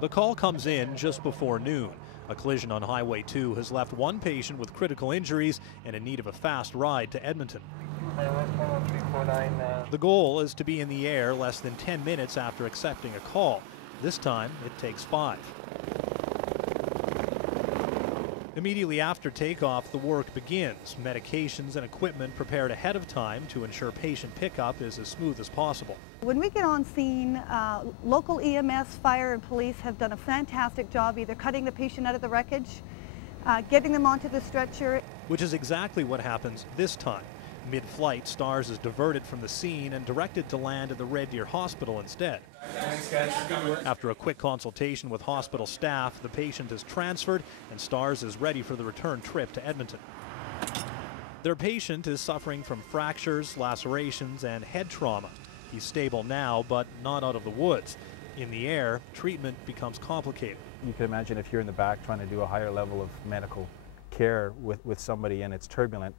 The call comes in just before noon. A collision on Highway 2 has left one patient with critical injuries and in need of a fast ride to Edmonton. The goal is to be in the air less than 10 minutes after accepting a call. This time, it takes 5. Immediately after takeoff, the work begins. Medications and equipment prepared ahead of time to ensure patient pickup is as smooth as possible. When we get on scene, local EMS, fire and police have done a fantastic job either cutting the patient out of the wreckage, getting them onto the stretcher. Which is exactly what happens this time. Mid-flight, STARS is diverted from the scene and directed to land at the Red Deer Hospital instead. After a quick consultation with hospital staff, the patient is transferred and STARS is ready for the return trip to Edmonton. Their patient is suffering from fractures, lacerations, and head trauma. He's stable now, but not out of the woods. In the air, treatment becomes complicated. You can imagine if you're in the back trying to do a higher level of medical care with somebody and it's turbulent,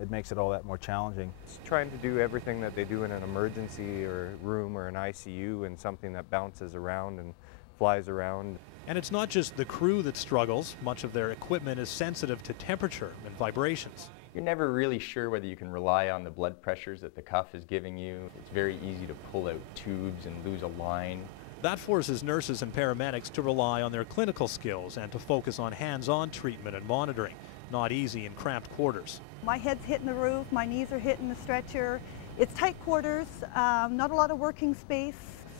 it makes it all that more challenging. It's trying to do everything that they do in an emergency or room or an ICU, and something that bounces around and flies around. And it's not just the crew that struggles. Much of their equipment is sensitive to temperature and vibrations. You're never really sure whether you can rely on the blood pressures that the cuff is giving you. It's very easy to pull out tubes and lose a line. That forces nurses and paramedics to rely on their clinical skills and to focus on hands-on treatment and monitoring. Not easy in cramped quarters. My head's hitting the roof, my knees are hitting the stretcher. It's tight quarters, not a lot of working space.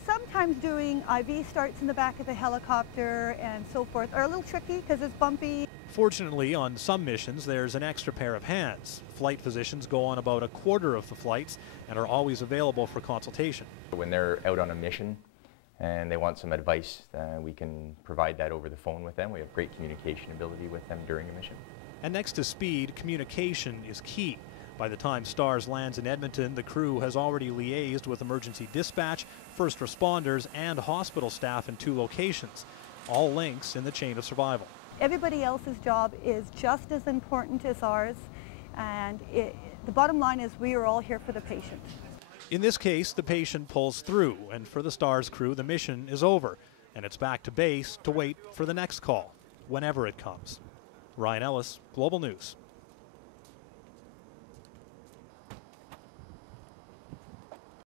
Sometimes doing IV starts in the back of the helicopter and so forth are a little tricky because it's bumpy. Fortunately, on some missions, there's an extra pair of hands. Flight physicians go on about a quarter of the flights and are always available for consultation. When they're out on a mission and they want some advice, we can provide that over the phone with them. We have great communication ability with them during a mission. And next to speed, communication is key. By the time STARS lands in Edmonton, the crew has already liaised with emergency dispatch, first responders, and hospital staff in 2 locations. All links in the chain of survival. Everybody else's job is just as important as ours, and the bottom line is we are all here for the patient. In this case, the patient pulls through, and for the STARS crew, the mission is over, and it's back to base to wait for the next call, whenever it comes. Ryan Ellis, Global News.